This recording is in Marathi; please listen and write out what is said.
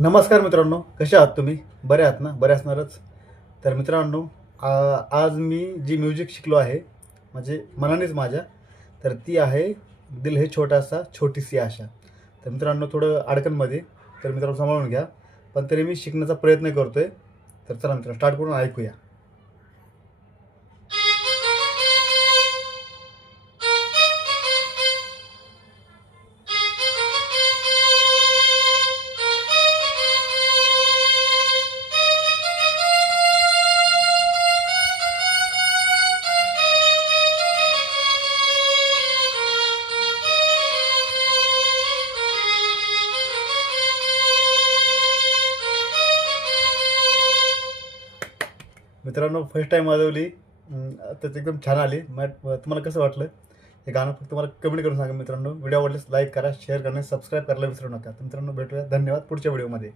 नमस्कार मित्रांनो, कसे आहात तुम्ही? बरे आहात ना? बरे असणारच. तर मित्रांनो, आज मी जी म्युझिक शिकलो आहे, म्हणजे मनानेच माझ्या, तर ती आहे दिल है छोटासा छोटीसी आशा. तर मित्रांनो थोडं अडचणमध्ये, तर मित्रांनो सांभाळून घ्या. पण तरी मी शिकण्याचा प्रयत्न करतोय. तर चला मित्रांनो स्टार्ट करून ऐकूया. मित्रांनो फर्स्ट टाईम वाजवली, तर ती एकदम छान आली. तुम्हाला कसं वाटलं? हे गाणं फक्त मला कमेंट करून सांगा मित्रांनो. व्हिडिओ आवडल्यास लाईक करा, शेअर करा, सबस्क्राईब करायला विसरू नका. तर मित्रांनो भेटूया. धन्यवाद पुढच्या व्हिडिओमध्ये.